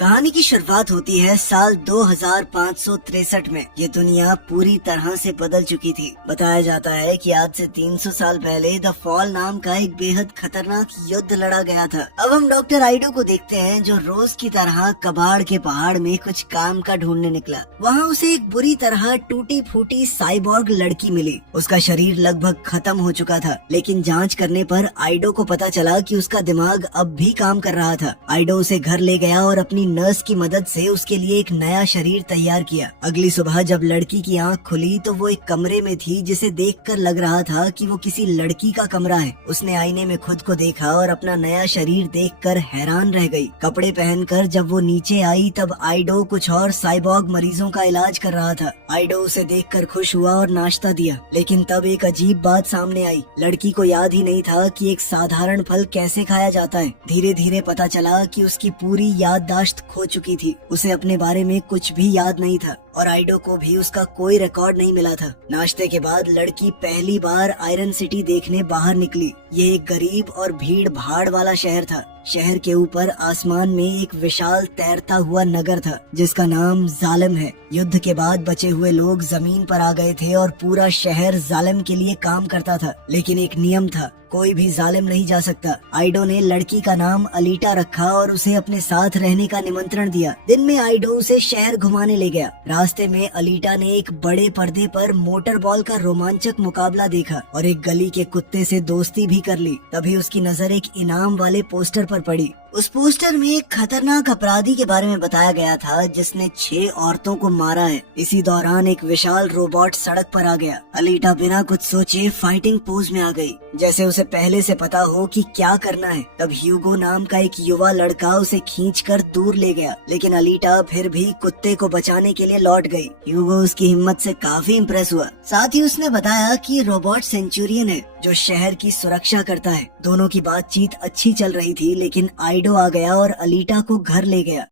कहानी की शुरुआत होती है साल 2563 में। ये दुनिया पूरी तरह से बदल चुकी थी। बताया जाता है कि आज से 300 साल पहले द फॉल नाम का एक बेहद खतरनाक युद्ध लड़ा गया था। अब हम डॉक्टर आइडो को देखते हैं जो रोज की तरह कबाड़ के पहाड़ में कुछ काम का ढूंढने निकला। वहाँ उसे एक बुरी तरह टूटी फूटी साइबॉर्ग लड़की मिली। उसका शरीर लगभग खत्म हो चुका था, लेकिन जांच करने पर आइडो को पता चला कि उसका दिमाग अब भी काम कर रहा था। आइडो उसे घर ले गया और अपनी नर्स की मदद से उसके लिए एक नया शरीर तैयार किया। अगली सुबह जब लड़की की आंख खुली तो वो एक कमरे में थी जिसे देखकर लग रहा था कि वो किसी लड़की का कमरा है। उसने आईने में खुद को देखा और अपना नया शरीर देखकर हैरान रह गई। कपड़े पहनकर जब वो नीचे आई तब आइडो कुछ और साइबॉर्ग मरीजों का इलाज कर रहा था। आइडो उसे देखकर खुश हुआ और नाश्ता दिया, लेकिन तब एक अजीब बात सामने आई। लड़की को याद ही नहीं था कि एक साधारण फल कैसे खाया जाता है। धीरे धीरे पता चला कि उसकी पूरी याददाश्त खो चुकी थी। उसे अपने बारे में कुछ भी याद नहीं था और आइडो को भी उसका कोई रिकॉर्ड नहीं मिला था। नाश्ते के बाद लड़की पहली बार आयरन सिटी देखने बाहर निकली। ये एक गरीब और भीड़ भाड़ वाला शहर था। शहर के ऊपर आसमान में एक विशाल तैरता हुआ नगर था जिसका नाम जालिम है। युद्ध के बाद बचे हुए लोग जमीन पर आ गए थे और पूरा शहर जालिम के लिए काम करता था, लेकिन एक नियम था, कोई भी जालिम नहीं जा सकता। आइडो ने लड़की का नाम अलीटा रखा और उसे अपने साथ रहने का निमंत्रण दिया। दिन में आइडो उसे शहर घुमाने ले गया। रास्ते में अलीटा ने एक बड़े पर्दे पर मोटर बॉल का रोमांचक मुकाबला देखा और एक गली के कुत्ते से दोस्ती भी कर ली। तभी उसकी नजर एक इनाम वाले पोस्टर पर पड़ी। उस पोस्टर में एक खतरनाक अपराधी के बारे में बताया गया था जिसने 6 औरतों को मारा है। इसी दौरान एक विशाल रोबोट सड़क पर आ गया। अलीटा बिना कुछ सोचे फाइटिंग पोज में आ गई, जैसे उसे पहले से पता हो कि क्या करना है। तब ह्यूगो नाम का एक युवा लड़का उसे खींचकर दूर ले गया, लेकिन अलीटा फिर भी कुत्ते को बचाने के लिए लौट गई। ह्यूगो उसकी हिम्मत से काफी इम्प्रेस हुआ। साथ ही उसने बताया कि रोबोट सेंचुरियन है जो शहर की सुरक्षा करता है। दोनों की बातचीत अच्छी चल रही थी, लेकिन आइडो आ गया और अलीटा को घर ले गया।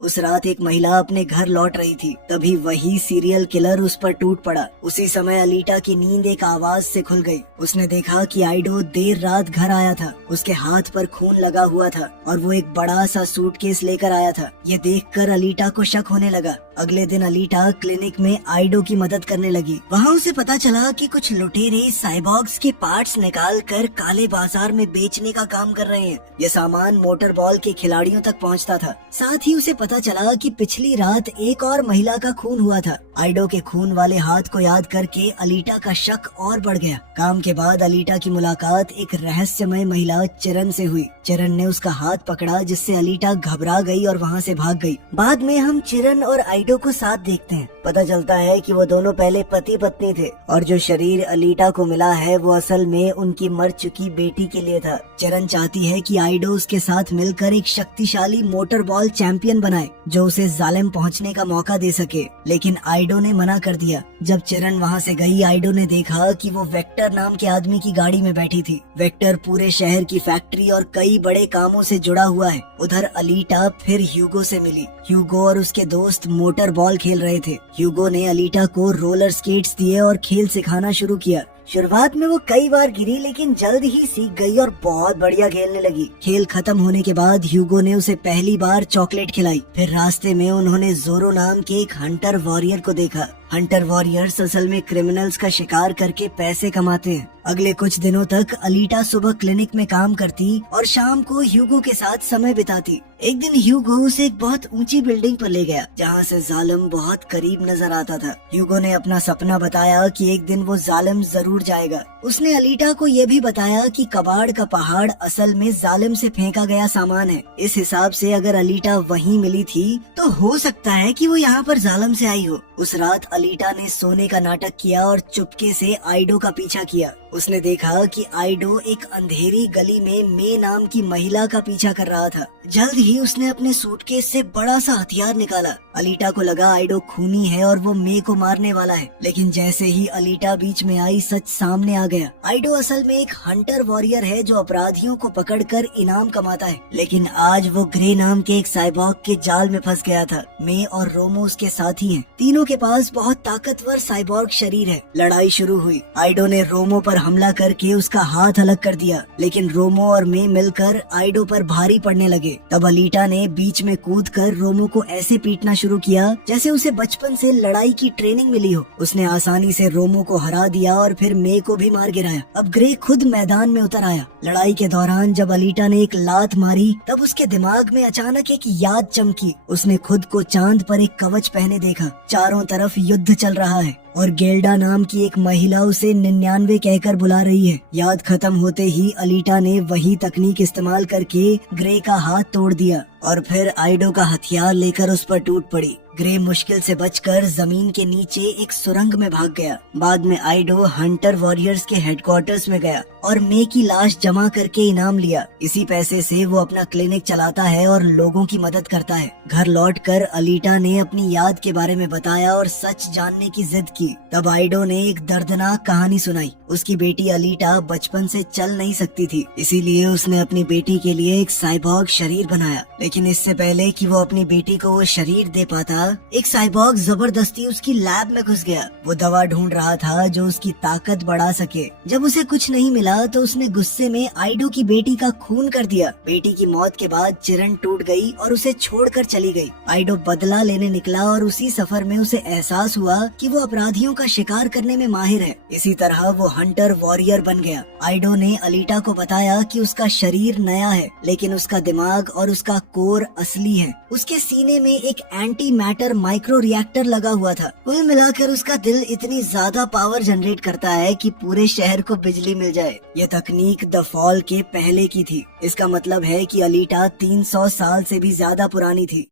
उस रात एक महिला अपने घर लौट रही थी, तभी वही सीरियल किलर उस पर टूट पड़ा। उसी समय अलीटा की नींद एक आवाज से खुल गई। उसने देखा कि आइडो देर रात घर आया था। उसके हाथ पर खून लगा हुआ था और वो एक बड़ा सा सूटकेस लेकर आया था। ये देखकर अलीटा को शक होने लगा। अगले दिन अलीटा क्लिनिक में आइडो की मदद करने लगी। वहाँ उसे पता चला कि कुछ लुटेरे साइबॉर्ग्स के पार्ट्स निकाल कर काले बाजार में बेचने का काम कर रहे हैं। ये सामान मोटर बॉल के खिलाड़ियों तक पहुँचता था। साथ ही उसे पता चला कि पिछली रात एक और महिला का खून हुआ था। आइडो के खून वाले हाथ को याद करके अलीटा का शक और बढ़ गया। काम के बाद अलीटा की मुलाकात एक रहस्यमय महिला चिरन से हुई। चिरन ने उसका हाथ पकड़ा, जिससे अलीटा घबरा गई और वहाँ से भाग गई। बाद में हम चिरन और आइडो को साथ देखते हैं। पता चलता है कि वो दोनों पहले पति पत्नी थे और जो शरीर अलीटा को मिला है वो असल में उनकी मर चुकी बेटी के लिए था। चिरन चाहती है कि आइडो उसके साथ मिलकर एक शक्तिशाली मोटर बॉल चैंपियन बनाए जो उसे जालिम पहुंचने का मौका दे सके, लेकिन आइडो ने मना कर दिया। जब चिरन वहां से गई, आइडो ने देखा कि वो वेक्टर नाम के आदमी की गाड़ी में बैठी थी। वेक्टर पूरे शहर की फैक्ट्री और कई बड़े कामों से जुड़ा हुआ है। उधर अलीटा फिर ह्यूगो से मिली। ह्यूगो और उसके दोस्त मोटर बॉल खेल रहे थे। ह्यूगो ने अलीटा को रोलर स्केट्स दिए और खेल सिखाना शुरू किया। शुरुआत में वो कई बार गिरी, लेकिन जल्द ही सीख गई और बहुत बढ़िया खेलने लगी। खेल खत्म होने के बाद ह्यूगो ने उसे पहली बार चॉकलेट खिलाई। फिर रास्ते में उन्होंने जोरो नाम के एक हंटर वॉरियर को देखा। हंटर वॉरियर्स असल में क्रिमिनल्स का शिकार करके पैसे कमाते हैं। अगले कुछ दिनों तक अलीटा सुबह क्लिनिक में काम करती और शाम को ह्यूगो के साथ समय बिताती। एक दिन ह्यूगो उसे एक बहुत ऊंची बिल्डिंग पर ले गया जहाँ से जालिम बहुत करीब नजर आता था। ह्यूगो ने अपना सपना बताया कि एक दिन वो जालिम जरूर जाएगा। उसने अलीटा को ये भी बताया कि कबाड़ का पहाड़ असल में जालिम से फेंका गया सामान है। इस हिसाब से अगर अलीटा वहीं मिली थी तो हो सकता है कि वो यहाँ पर जालिम से आई हो। उस रात अलीटा ने सोने का नाटक किया और चुपके से आइडो का पीछा किया। उसने देखा कि आइडो एक अंधेरी गली में मे नाम की महिला का पीछा कर रहा था। जल्द ही उसने अपने सूटकेस से बड़ा सा हथियार निकाला। अलीटा को लगा आइडो खूनी है और वो मे को मारने वाला है, लेकिन जैसे ही अलीटा बीच में आई सच सामने आ गया। आइडो असल में एक हंटर वॉरियर है जो अपराधियों को पकड़कर इनाम कमाता है, लेकिन आज वो ग्रे नाम के एक साइबॉर्ग के जाल में फंस गया था। मे और रोमो उसके साथी हैं। तीनों के पास बहुत ताकतवर साइबॉर्ग शरीर है। लड़ाई शुरू हुई। आइडो ने रोमो पर हमला करके उसका हाथ अलग कर दिया, लेकिन रोमो और मे मिलकर आइडो पर भारी पड़ने लगे। तब अलीटा ने बीच में कूदकर रोमो को ऐसे पीटना शुरू किया जैसे उसे बचपन से लड़ाई की ट्रेनिंग मिली हो। उसने आसानी से रोमो को हरा दिया और फिर मे को भी मार गिराया। अब ग्रे खुद मैदान में उतर आया। लड़ाई के दौरान जब अलीटा ने एक लात मारी तब उसके दिमाग में अचानक एक याद चमकी। उसने खुद को चांद पर एक कवच पहने देखा। चारों तरफ युद्ध चल रहा है और गेल्डा नाम की एक महिला उसे 99 कहकर बुला रही है। याद खत्म होते ही अलीटा ने वही तकनीक इस्तेमाल करके ग्रे का हाथ तोड़ दिया और फिर आइडो का हथियार लेकर उस पर टूट पड़ी। ग्रे मुश्किल से बचकर जमीन के नीचे एक सुरंग में भाग गया। बाद में आइडो हंटर वॉरियर्स के हेडक्वार्टर्स में गया और मे की लाश जमा करके इनाम लिया। इसी पैसे से वो अपना क्लिनिक चलाता है और लोगों की मदद करता है। घर लौटकर अलीटा ने अपनी याद के बारे में बताया और सच जानने की जिद की। तब आइडो ने एक दर्दनाक कहानी सुनाई। उसकी बेटी अलीटा बचपन से चल नहीं सकती थी, इसीलिए उसने अपनी बेटी के लिए एक साइबॉर्ग शरीर बनाया। लेकिन इससे पहले कि वो अपनी बेटी को वो शरीर दे पाता, एक साइबॉर्ग जबरदस्ती उसकी लैब में घुस गया। वो दवा ढूंढ रहा था जो उसकी ताकत बढ़ा सके। जब उसे कुछ नहीं मिला तो उसने गुस्से में आइडो की बेटी का खून कर दिया। बेटी की मौत के बाद चिरन टूट गई और उसे छोड़कर चली गई। आइडो बदला लेने निकला और उसी सफर में उसे एहसास हुआ कि वो अपराधियों का शिकार करने में माहिर है। इसी तरह वो हंटर वॉरियर बन गया। आइडो ने अलीटा को बताया कि उसका शरीर नया है, लेकिन उसका दिमाग और उसका कोर असली है। उसके सीने में एक एंटी मैटर माइक्रो रिएक्टर लगा हुआ था। कुल मिलाकर उसका दिल इतनी ज्यादा पावर जनरेट करता है कि पूरे शहर को बिजली मिल जाए। ये तकनीक द फॉल के पहले की थी। इसका मतलब है कि अलीटा 300 साल से भी ज्यादा पुरानी थी।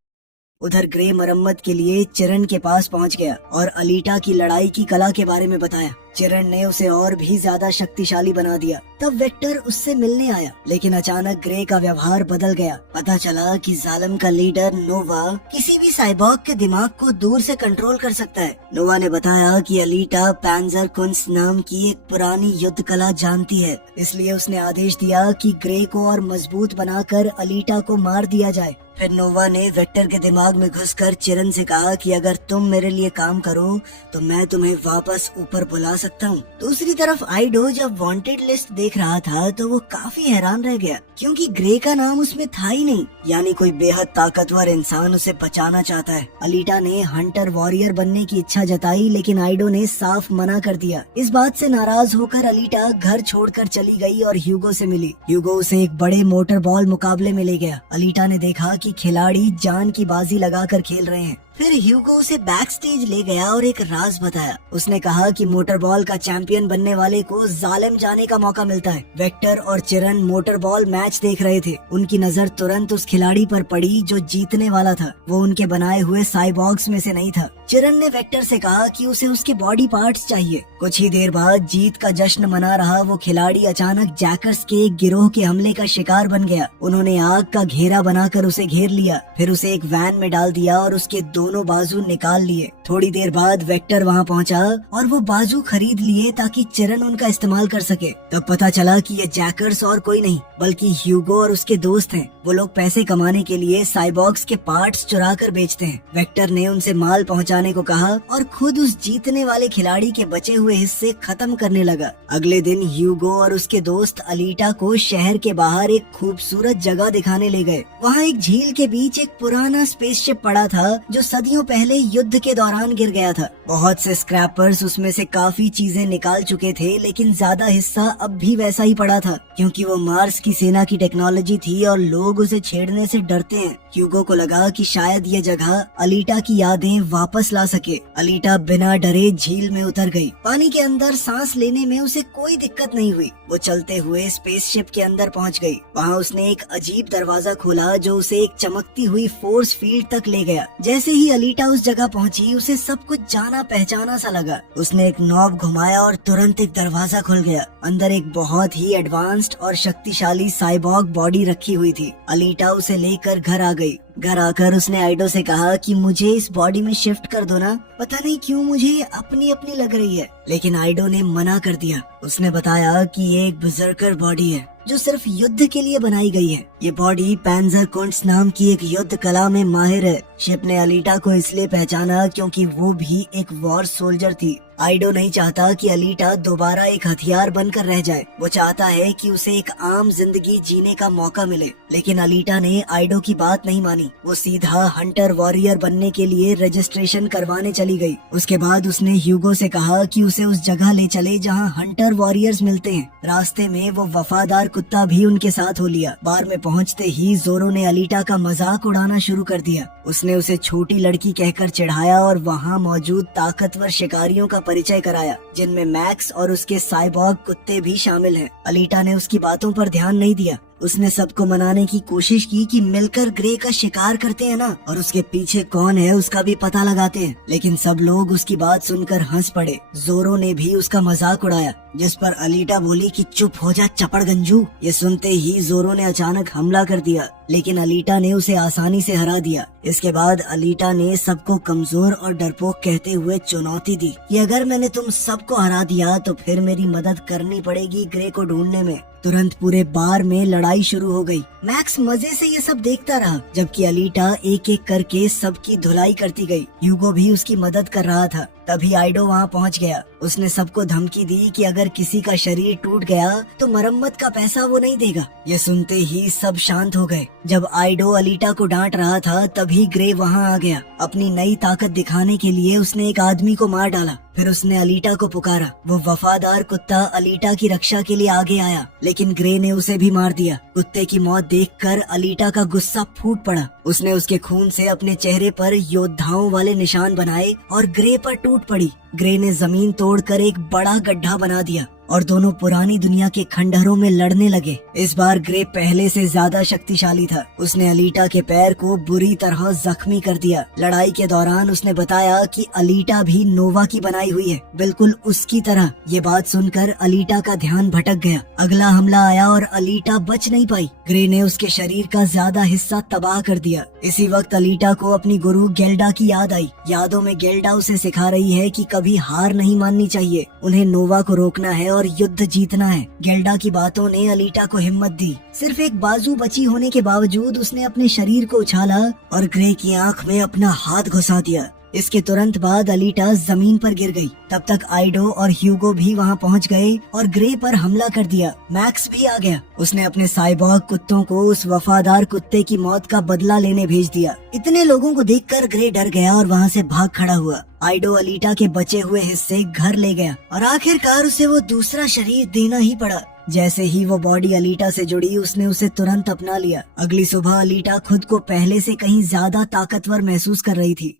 उधर ग्रे मरम्मत के लिए चिरन के पास पहुंच गया और अलीटा की लड़ाई की कला के बारे में बताया। चिरन ने उसे और भी ज्यादा शक्तिशाली बना दिया। तब वेक्टर उससे मिलने आया, लेकिन अचानक ग्रे का व्यवहार बदल गया। पता चला कि जालिम का लीडर नोवा किसी भी साइबॉर्ग के दिमाग को दूर से कंट्रोल कर सकता है। नोवा ने बताया कि अलीटा पैंजर कुंस नाम की एक पुरानी युद्ध कला जानती है, इसलिए उसने आदेश दिया कि ग्रे को और मजबूत बनाकर अलीटा को मार दिया जाए। फिर नोवा ने वेक्टर के दिमाग में घुसकर चिरन से कहा कि अगर तुम मेरे लिए काम करो तो मैं तुम्हें वापस ऊपर बुला सकता हूँ। दूसरी तरफ आइडो जब वांटेड लिस्ट देख रहा था तो वो काफी हैरान रह गया, क्योंकि ग्रे का नाम उसमें था ही नहीं। यानी कोई बेहद ताकतवर इंसान उसे बचाना चाहता है। अलीटा ने हंटर वॉरियर बनने की इच्छा जताई, लेकिन आइडो ने साफ मना कर दिया। इस बात से नाराज होकर अलीटा घर छोड़कर चली गई और ह्यूगो से मिली। ह्यूगो उसे एक बड़े मोटर बॉल मुकाबले में ले गया। अलीटा ने देखा कि खिलाड़ी जान की बाजी लगाकर खेल रहे हैं। फिर ह्यूगो उसे बैक स्टेज ले गया और एक राज बताया। उसने कहा कि मोटर बॉल का चैंपियन बनने वाले को जालिम जाने का मौका मिलता है। वेक्टर और चिरन मोटर बॉल मैच देख रहे थे। उनकी नजर तुरंत उस खिलाड़ी पर पड़ी जो जीतने वाला था। वो उनके बनाए हुए साइबॉर्ग्स में से नहीं था। चिरन ने वेक्टर से कहा कि उसे उसके बॉडी पार्ट्स चाहिए। कुछ ही देर बाद जीत का जश्न मना रहा वो खिलाड़ी अचानक जैकर्स के एक गिरोह के हमले का शिकार बन गया। उन्होंने आग का घेरा बनाकर उसे घेर लिया, फिर उसे एक वैन में डाल दिया और उसके दोनों बाजू निकाल लिए। थोड़ी देर बाद वेक्टर वहाँ पहुँचा और वो बाजू खरीद लिए ताकि चिरन उनका इस्तेमाल कर सके। तब पता चला कि ये जैकर्स और कोई नहीं बल्कि ह्यूगो और उसके दोस्त हैं। वो लोग पैसे कमाने के लिए साइबॉर्ग्स के पार्ट्स चुरा कर बेचते हैं। वेक्टर ने उनसे माल पहुँचाने को कहा और खुद उस जीतने वाले खिलाड़ी के बचे हुए हिस्से खत्म करने लगा। अगले दिन ह्यूगो और उसके दोस्त अलीटा को शहर के बाहर एक खूबसूरत जगह दिखाने ले गए। वहाँ एक झील के बीच एक पुराना स्पेसशिप पड़ा था जो सदियों पहले युद्ध के दौरान गिर गया था। बहुत से स्क्रैपर्स उसमें से काफी चीजें निकाल चुके थे, लेकिन ज्यादा हिस्सा अब भी वैसा ही पड़ा था, क्योंकि वो मार्स की सेना की टेक्नोलॉजी थी और लोग उसे छेड़ने से डरते हैं। ह्यूगो को लगा कि शायद ये जगह अलीटा की यादें वापस ला सके। अलीटा बिना डरे झील में उतर गई। पानी के अंदर सांस लेने में उसे कोई दिक्कत नहीं हुई। वो चलते हुए स्पेसशिप के अंदर पहुंच गई। वहाँ उसने एक अजीब दरवाजा खोला जो उसे एक चमकती हुई फोर्स फील्ड तक ले गया। जैसे ही अलीटा उस जगह पहुंची, उसे सब कुछ जाना पहचाना सा लगा। उसने एक नॉब घुमाया और तुरंत एक दरवाजा खुल गया। अंदर एक बहुत ही एडवांस्ड और शक्तिशाली साइबॉर्ग बॉडी रखी हुई थी। अलीटा उसे लेकर घर आ गई। घर आकर उसने आइडो से कहा कि मुझे इस बॉडी में शिफ्ट कर दो ना, पता नहीं क्यों मुझे अपनी अपनी लग रही है। लेकिन आइडो ने मना कर दिया। उसने बताया कि ये एक बर्जर्कर बॉडी है जो सिर्फ युद्ध के लिए बनाई गई है। ये बॉडी पैंजर कुंट्स नाम की एक युद्ध कला में माहिर है। शिप ने अलीटा को इसलिए पहचाना क्योंकि वो भी एक वॉर सोल्जर थी। आइडो नहीं चाहता कि अलीटा दोबारा एक हथियार बनकर रह जाए। वो चाहता है कि उसे एक आम जिंदगी जीने का मौका मिले। लेकिन अलीटा ने आइडो की बात नहीं मानी। वो सीधा हंटर वॉरियर बनने के लिए रजिस्ट्रेशन करवाने चली गई। उसके बाद उसने ह्यूगो से कहा कि उसे उस जगह ले चले जहाँ हंटर वॉरियर्स मिलते हैं। रास्ते में वो वफादार कुत्ता भी उनके साथ हो लिया। बार में पहुँचते ही जोरो ने अलीटा का मजाक उड़ाना शुरू कर दिया। उसने उसे छोटी लड़की कहकर चिढ़ाया और वहाँ मौजूद ताकतवर शिकारियों का परिचय कराया, जिनमें मैक्स और उसके साइबॉग कुत्ते भी शामिल हैं। अलीटा ने उसकी बातों पर ध्यान नहीं दिया। उसने सबको मनाने की कोशिश की कि मिलकर ग्रे का शिकार करते हैं ना, और उसके पीछे कौन है उसका भी पता लगाते हैं। लेकिन सब लोग उसकी बात सुनकर हंस पड़े। जोरो ने भी उसका मजाक उड़ाया, जिस पर अलीटा बोली कि चुप हो जा चपड़गंजू। ये सुनते ही जोरो ने अचानक हमला कर दिया, लेकिन अलीटा ने उसे आसानी से हरा दिया। इसके बाद अलीटा ने सबको कमजोर और डरपोक कहते हुए चुनौती दी कि अगर मैंने तुम सबको हरा दिया तो फिर मेरी मदद करनी पड़ेगी ग्रे को ढूंढने में। तुरंत पूरे बार में लड़ाई शुरू हो गई। मैक्स मजे से ये सब देखता रहा, जबकि अलीटा एक एक करके सबकी धुलाई करती गई। ह्यूगो भी उसकी मदद कर रहा था। तभी आइडो वहाँ पहुँच गया। उसने सबको धमकी दी कि अगर किसी का शरीर टूट गया तो मरम्मत का पैसा वो नहीं देगा। ये सुनते ही सब शांत हो गए। जब आइडो अलीटा को डांट रहा था तभी ग्रे वहाँ आ गया। अपनी नई ताकत दिखाने के लिए उसने एक आदमी को मार डाला। फिर उसने अलीटा को पुकारा। वो वफादार कुत्ता अलीटा की रक्षा के लिए आगे आया, लेकिन ग्रे ने उसे भी मार दिया। कुत्ते की मौत देखकर अलीटा का गुस्सा फूट पड़ा। उसने उसके खून से अपने चेहरे पर योद्धाओं वाले निशान बनाए और ग्रे पर टूट पड़ी। ग्रे ने जमीन तोड़कर एक बड़ा गड्ढा बना दिया और दोनों पुरानी दुनिया के खंडहरों में लड़ने लगे। इस बार ग्रे पहले से ज्यादा शक्तिशाली था। उसने अलीटा के पैर को बुरी तरह जख्मी कर दिया। लड़ाई के दौरान उसने बताया कि अलीटा भी नोवा की बनाई हुई है, बिल्कुल उसकी तरह। ये बात सुनकर अलीटा का ध्यान भटक गया। अगला हमला आया और अलीटा बच नहीं पाई। ग्रे ने उसके शरीर का ज्यादा हिस्सा तबाह कर दिया। इसी वक्त अलीटा को अपनी गुरु गेल्डा की याद आई। यादों में गेल्डा उसे सिखा रही है कि कभी हार नहीं माननी चाहिए, उन्हें नोवा को रोकना है और युद्ध जीतना है। गेल्डा की बातों ने अलीटा को हिम्मत दी। सिर्फ एक बाजू बची होने के बावजूद उसने अपने शरीर को उछाला और ग्रे की आंख में अपना हाथ घुसा दिया। इसके तुरंत बाद अलीटा जमीन पर गिर गई। तब तक आइडो और ह्यूगो भी वहां पहुंच गए और ग्रे पर हमला कर दिया। मैक्स भी आ गया। उसने अपने साइबॉग कुत्तों को उस वफादार कुत्ते की मौत का बदला लेने भेज दिया। इतने लोगों को देखकर ग्रे डर गया और वहां से भाग खड़ा हुआ। आइडो अलीटा के बचे हुए हिस्से घर ले गया और आखिरकार उसे वो दूसरा शरीर देना ही पड़ा। जैसे ही वो बॉडी अलीटा से जुड़ी, उसने उसे तुरंत अपना लिया। अगली सुबह अलीटा खुद को पहले से कहीं ज्यादा ताकतवर महसूस कर रही थी।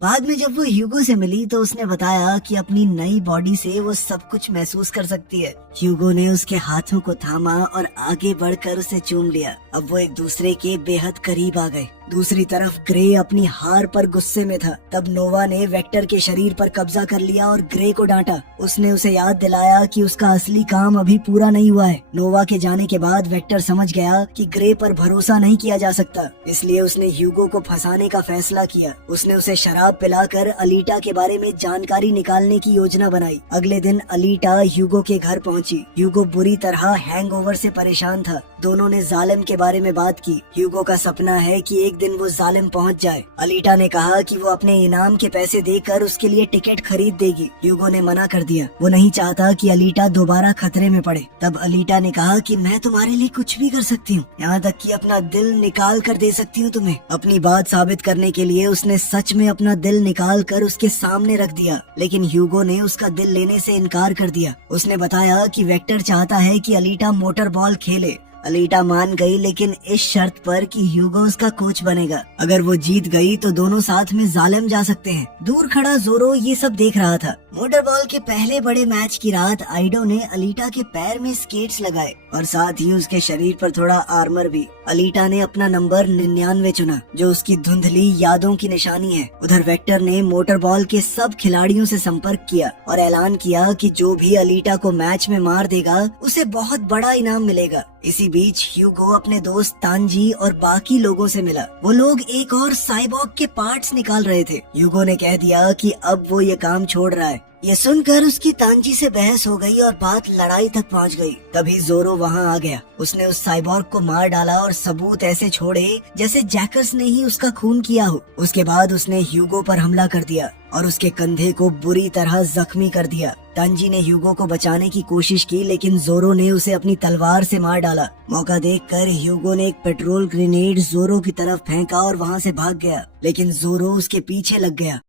बाद में जब वो ह्यूगो से मिली तो उसने बताया कि अपनी नई बॉडी से वो सब कुछ महसूस कर सकती है। ह्यूगो ने उसके हाथों को थामा और आगे बढ़कर उसे चूम लिया। अब वो एक दूसरे के बेहद करीब आ गए। दूसरी तरफ ग्रे अपनी हार पर गुस्से में था। तब नोवा ने वेक्टर के शरीर पर कब्जा कर लिया और ग्रे को डांटा। उसने उसे याद दिलाया कि उसका असली काम अभी पूरा नहीं हुआ है। नोवा के जाने के बाद वेक्टर समझ गया कि ग्रे पर भरोसा नहीं किया जा सकता, इसलिए उसने ह्यूगो को फंसाने का फैसला किया। उसने उसे शराब पिलाकर अलीटा के बारे में जानकारी निकालने की योजना बनाई। अगले दिन अलीटा ह्यूगो के घर पहुंची। ह्यूगो बुरी तरह हैंगओवर से परेशान था। दोनों ने जालिम के बारे में बात की। ह्यूगो का सपना है कि एक दिन वो जालिम पहुंच जाए। अलीटा ने कहा कि वो अपने इनाम के पैसे देकर उसके लिए टिकट खरीद देगी। ह्यूगो ने मना कर दिया। वो नहीं चाहता कि अलीटा दोबारा खतरे में पड़े। तब अलीटा ने कहा कि मैं तुम्हारे लिए कुछ भी कर सकती हूँ, यहाँ तक कि अपना दिल निकाल कर दे सकती हूँ तुम्हें। अपनी बात साबित करने के लिए उसने सच में अपना दिल निकाल कर उसके सामने रख दिया, लेकिन ह्यूगो ने उसका दिल लेने से इनकार कर दिया। उसने बताया कि वेक्टर चाहता है कि अलीटा मोटर बॉल खेले। अलीटा मान गई, लेकिन इस शर्त पर कि ह्यूगो उसका कोच बनेगा। अगर वो जीत गई तो दोनों साथ में जालिम जा सकते हैं। दूर खड़ा जोरो ये सब देख रहा था। मोटरबॉल के पहले बड़े मैच की रात आइडो ने अलीटा के पैर में स्केट्स लगाए और साथ ही उसके शरीर पर थोड़ा आर्मर भी। अलीटा ने अपना नंबर 99 चुना, जो उसकी धुंधली यादों की निशानी है। उधर वेक्टर ने मोटरबॉल के सब खिलाड़ियों से संपर्क किया और ऐलान किया कि जो भी अलीटा को मैच में मार देगा उसे बहुत बड़ा इनाम मिलेगा। इसी बीच ह्यूगो अपने दोस्त तांजी और बाकी लोगों से मिला। वो लोग एक और साइबॉग के पार्ट्स निकाल रहे थे। ह्यूगो ने कह दिया कि अब वो ये काम छोड़ रहा है। ये सुनकर उसकी तांजी से बहस हो गई और बात लड़ाई तक पहुंच गई। तभी जोरो वहां आ गया। उसने उस साइबॉर्ग को मार डाला और सबूत ऐसे छोड़े जैसे जैकर्स ने ही उसका खून किया हो। उसके बाद उसने ह्यूगो पर हमला कर दिया और उसके कंधे को बुरी तरह जख्मी कर दिया। तंजी ने ह्यूगो को बचाने की कोशिश की, लेकिन जोरो ने उसे अपनी तलवार से मार डाला। मौका देखकर ह्यूगो ने एक पेट्रोल ग्रेनेड जोरो की तरफ फेंका और वहां से भाग गया, लेकिन जोरो उसके पीछे लग गया।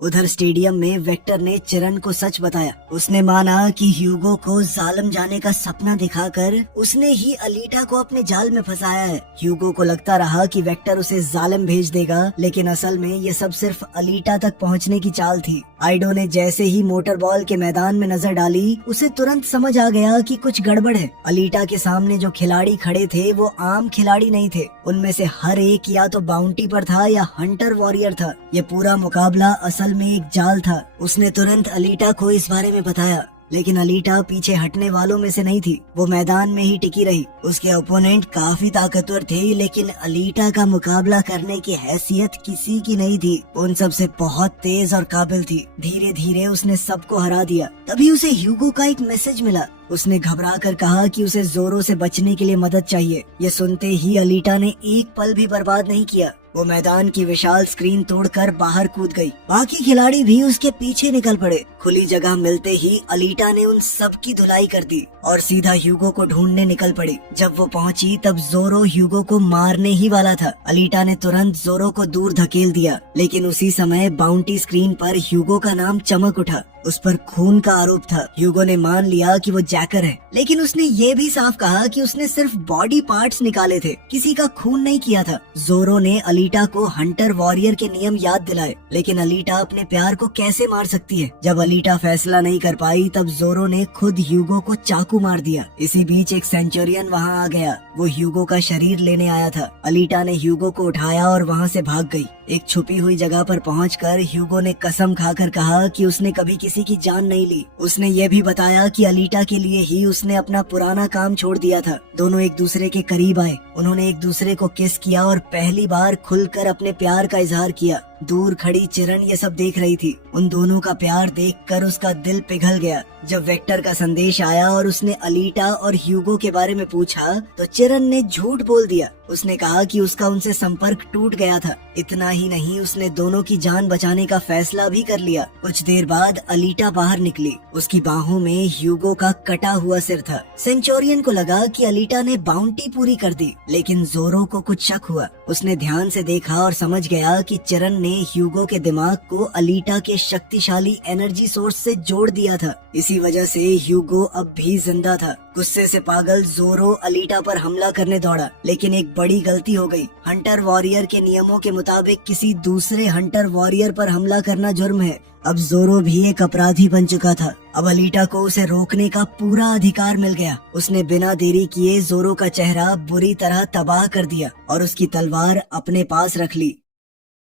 उधर स्टेडियम में वेक्टर ने चिरन को सच बताया। उसने माना कि ह्यूगो को जालम जाने का सपना दिखाकर उसने ही अलीटा को अपने जाल में फंसाया है। ह्यूगो को लगता रहा कि वेक्टर उसे जालम भेज देगा, लेकिन असल में ये सब सिर्फ अलीटा तक पहुंचने की चाल थी। आइडो ने जैसे ही मोटर बॉल के मैदान में नजर डाली, उसे तुरंत समझ आ गया कि कुछ गड़बड़ है। अलीटा के सामने जो खिलाड़ी खड़े थे वो आम खिलाड़ी नहीं थे। उनमें से हर एक या तो बाउंटी पर था या हंटर वॉरियर था। ये पूरा मुकाबला असल में एक जाल था। उसने तुरंत अलीटा को इस बारे में बताया, लेकिन अलीटा पीछे हटने वालों में से नहीं थी। वो मैदान में ही टिकी रही। उसके ओपोनेंट काफी ताकतवर थे, लेकिन अलीटा का मुकाबला करने की हैसियत किसी की नहीं थी। उन सब से बहुत तेज और काबिल थी। धीरे धीरे उसने सबको हरा दिया। तभी उसे ह्यूगो का एक मैसेज मिला। उसने घबरा कर कहा कि उसे जोरो से बचने के लिए मदद चाहिए। ये सुनते ही अलीटा ने एक पल भी बर्बाद नहीं किया। वो मैदान की विशाल स्क्रीन तोड़कर बाहर कूद गई। बाकी खिलाड़ी भी उसके पीछे निकल पड़े। खुली जगह मिलते ही अलीटा ने उन सब की धुलाई कर दी और सीधा ह्यूगो को ढूंढने निकल पड़ी। जब वो पहुंची तब जोरो ह्यूगो को मारने ही वाला था। अलीटा ने तुरंत जोरो को दूर धकेल दिया, लेकिन उसी समय बाउंटी स्क्रीन पर ह्यूगो का नाम चमक उठा। उस पर खून का आरोप था। ह्यूगो ने मान लिया कि वो जैकर है, लेकिन उसने ये भी साफ कहा कि उसने सिर्फ बॉडी पार्ट्स निकाले थे, किसी का खून नहीं किया था। जोरो ने अलीटा को हंटर वॉरियर के नियम याद दिलाए, लेकिन अलीटा अपने प्यार को कैसे मार सकती है। जब अलीटा फैसला नहीं कर पाई तब जोरो ने खुद ह्यूगो को चाकू मार दिया। इसी बीच एक सेंचुरियन वहाँ आ गया। वो ह्यूगो का शरीर लेने आया था। अलीटा ने ह्यूगो को उठाया और वहाँ से भाग गई। एक छुपी हुई जगह पर पहुंचकर ह्यूगो ने कसम खाकर कहा कि उसने कभी किसी की जान नहीं ली। उसने ये भी बताया कि अलीटा के लिए ही उसने अपना पुराना काम छोड़ दिया था। दोनों एक दूसरे के करीब आए। उन्होंने एक दूसरे को किस किया और पहली बार खुलकर अपने प्यार का इजहार किया। दूर खड़ी चिरन ये सब देख रही थी। उन दोनों का प्यार देखकर उसका दिल पिघल गया। जब वेक्टर का संदेश आया और उसने अलीटा और ह्यूगो के बारे में पूछा तो चिरन ने झूठ बोल दिया। उसने कहा कि उसका उनसे संपर्क टूट गया था। इतना ही नहीं, उसने दोनों की जान बचाने का फैसला भी कर लिया। कुछ देर बाद अलीटा बाहर निकली। उसकी बाहों में ह्यूगो का कटा हुआ सिर था। सेंचुरियन को लगा कि अलीटा ने बाउंटी पूरी कर दी, लेकिन जोरो को कुछ शक हुआ। उसने ध्यान से देखा और समझ गया कि चिरन ने ह्यूगो के दिमाग को अलीटा के शक्तिशाली एनर्जी सोर्स से जोड़ दिया था। इसी वजह से ह्यूगो अब भी जिंदा था। गुस्से से पागल जोरो अलीटा पर हमला करने दौड़ा, लेकिन एक बड़ी गलती हो गई। हंटर वॉरियर के नियमों के मुताबिक किसी दूसरे हंटर वॉरियर पर हमला करना जुर्म है। अब जोरो भी एक अपराधी बन चुका था। अब अलीटा को उसे रोकने का पूरा अधिकार मिल गया। उसने बिना देरी किए जोरो का चेहरा बुरी तरह तबाह कर दिया और उसकी तलवार अपने पास रख ली।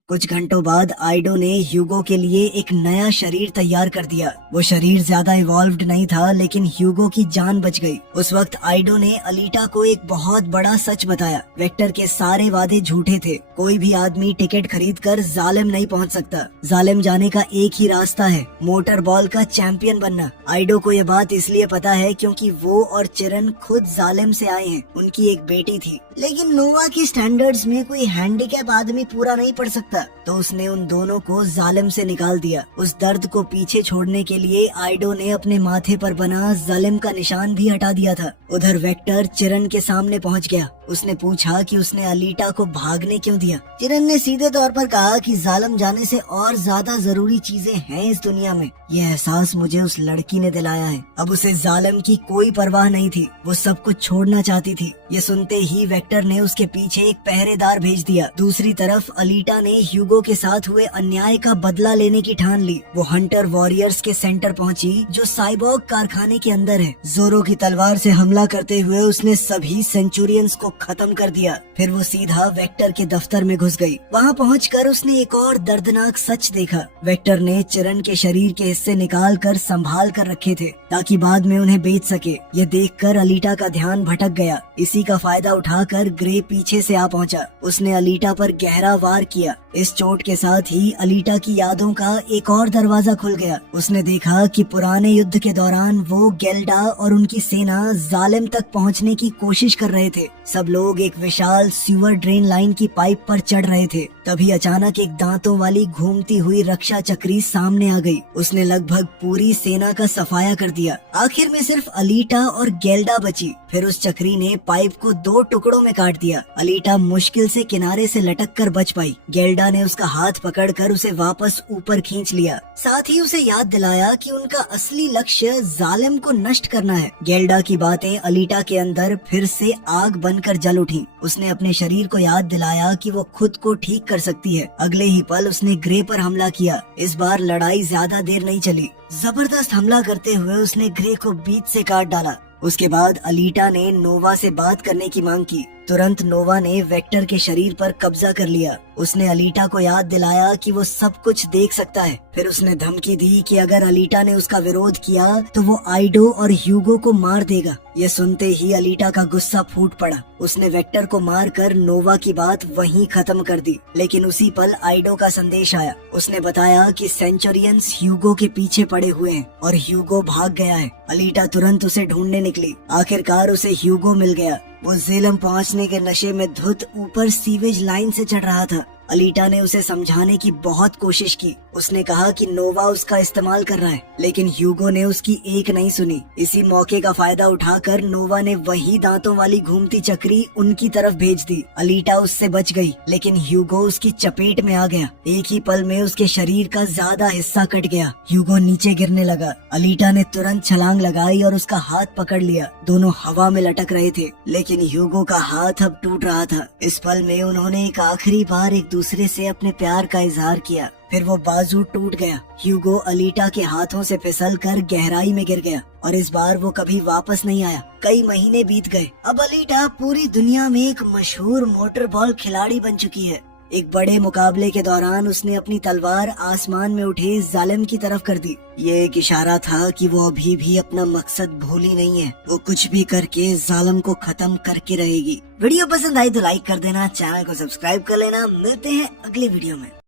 कुछ घंटों बाद आइडो ने ह्यूगो के लिए एक नया शरीर तैयार कर दिया। वो शरीर ज्यादा इवॉल्व्ड नहीं था, लेकिन ह्यूगो की जान बच गई। उस वक्त आइडो ने अलीटा को एक बहुत बड़ा सच बताया। वेक्टर के सारे वादे झूठे थे। कोई भी आदमी टिकट खरीदकर जालिम नहीं पहुंच सकता। जालिम जाने का एक ही रास्ता है, मोटर बॉल का चैंपियन बनना। आइडो को ये बात इसलिए पता है क्योंकि वो और चिरन खुद जालिम से आए हैं। उनकी एक बेटी थी, लेकिन नोवा की स्टैंडर्ड्स में कोई हैंडीकैप आदमी पूरा नहीं पढ़ सकता, तो उसने उन दोनों को जालिम से निकाल दिया। उस दर्द को पीछे छोड़ने के लिए आइडो ने अपने माथे पर बना जालिम का निशान भी हटा दिया था। उधर वेक्टर चिरन के सामने पहुंच गया। उसने पूछा कि उसने अलीटा को भागने क्यों दिया। चिरन ने सीधे तौर पर कहा कि जालिम जाने से और ज्यादा जरूरी चीजें हैं इस दुनिया में। यह एहसास मुझे उस लड़की ने दिलाया है। अब उसे जालिम की कोई परवाह नहीं थी। वो सब कुछ छोड़ना चाहती थी। ये सुनते ही वेक्टर ने उसके पीछे एक पहरेदार भेज दिया। दूसरी तरफ अलीटा ने ह्यूगो के साथ हुए अन्याय का बदला लेने की ठान ली। वो हंटर वॉरियर्स के सेंटर पहुंची, जो साइबॉर्ग कारखाने के अंदर है। जोरो की तलवार से हमला करते हुए उसने सभी सेंचुरियंस को खत्म कर दिया। फिर वो सीधा वेक्टर के दफ्तर में घुस गई। वहाँ पहुंचकर उसने एक और दर्दनाक सच देखा। वेक्टर ने चिरन के शरीर के हिस्से निकाल कर संभाल कर रखे थे ताकि बाद में उन्हें बेच सके। ये देखकर अलीटा का ध्यान भटक गया। इसी का फायदा उठाकर ग्रे पीछे से आ पहुंचा। उसने अलीटा पर गहरा वार किया। इस चोट के साथ ही अलीटा की यादों का एक और दरवाजा खुल गया। उसने देखा कि पुराने युद्ध के दौरान वो गेल्डा और उनकी सेना जालिम तक पहुंचने की कोशिश कर रहे थे। सब लोग एक विशाल सीवर ड्रेन लाइन की पाइप पर चढ़ रहे थे। तभी अचानक एक दांतों वाली घूमती हुई रक्षा चक्री सामने आ गई। उसने लगभग पूरी सेना का सफाया कर दिया। आखिर में सिर्फ अलीटा और गेल्डा बची। फिर उस चक्री ने पाइप को 2 टुकड़ों में काट दिया। अलीटा मुश्किल से किनारे से लटक कर बच पाई। गेल्डा ने उसका हाथ पकड़कर उसे वापस ऊपर खींच लिया। साथ ही उसे याद दिलाया कि उनका असली लक्ष्य जालिम को नष्ट करना है। गेल्डा की बातें अलीटा के अंदर फिर से आग बनकर जल उठी। उसने अपने शरीर को याद दिलाया कि वो खुद को ठीक कर सकती है। अगले ही पल उसने ग्रे पर हमला किया। इस बार लड़ाई ज्यादा देर नहीं चली। जबरदस्त हमला करते हुए उसने ग्रे को बीच से काट डाला। उसके बाद अलीटा ने नोवा से बात करने की मांग की। तुरंत नोवा ने वेक्टर के शरीर पर कब्जा कर लिया। उसने अलीटा को याद दिलाया कि वो सब कुछ देख सकता है। फिर उसने धमकी दी कि अगर अलीटा ने उसका विरोध किया तो वो आइडो और ह्यूगो को मार देगा। ये सुनते ही अलीटा का गुस्सा फूट पड़ा। उसने वेक्टर को मारकर नोवा की बात वहीं खत्म कर दी। लेकिन उसी पल आइडो का संदेश आया। उसने बताया कि सेंचुरियंस ह्यूगो के पीछे पड़े हुए हैं और ह्यूगो भाग गया है। अलीटा तुरंत उसे ढूंढने निकली। आखिरकार उसे ह्यूगो मिल गया। वो जेलम पहुंचने के नशे में धुत ऊपर सीवेज लाइन से चढ़ रहा था। अलीटा ने उसे समझाने की बहुत कोशिश की। उसने कहा कि नोवा उसका इस्तेमाल कर रहा है, लेकिन ह्यूगो ने उसकी एक नहीं सुनी। इसी मौके का फायदा उठाकर नोवा ने वही दांतों वाली घूमती चक्री उनकी तरफ भेज दी। अलीटा उससे बच गई, लेकिन ह्यूगो उसकी चपेट में आ गया। एक ही पल में उसके शरीर का ज्यादा हिस्सा कट गया। ह्यूगो नीचे गिरने लगा। अलीटा ने तुरंत छलांग लगाई और उसका हाथ पकड़ लिया। दोनों हवा में लटक रहे थे, लेकिन ह्यूगो का हाथ अब टूट रहा था। इस पल में उन्होंने एक आखिरी बार एक दूसरे से अपने प्यार का इजहार किया। फिर वो बाजू टूट गया। ह्यूगो अलीटा के हाथों से फिसलकर गहराई में गिर गया और इस बार वो कभी वापस नहीं आया। कई महीने बीत गए। अब अलीटा पूरी दुनिया में एक मशहूर मोटर बॉल खिलाड़ी बन चुकी है। एक बड़े मुकाबले के दौरान उसने अपनी तलवार आसमान में उठे जालिम की तरफ कर दी। ये एक इशारा था कि वो अभी भी अपना मकसद भूली नहीं है। वो कुछ भी करके जालिम को खत्म करके रहेगी। वीडियो पसंद आई तो लाइक कर देना, चैनल को सब्सक्राइब कर लेना। मिलते हैं अगली वीडियो में।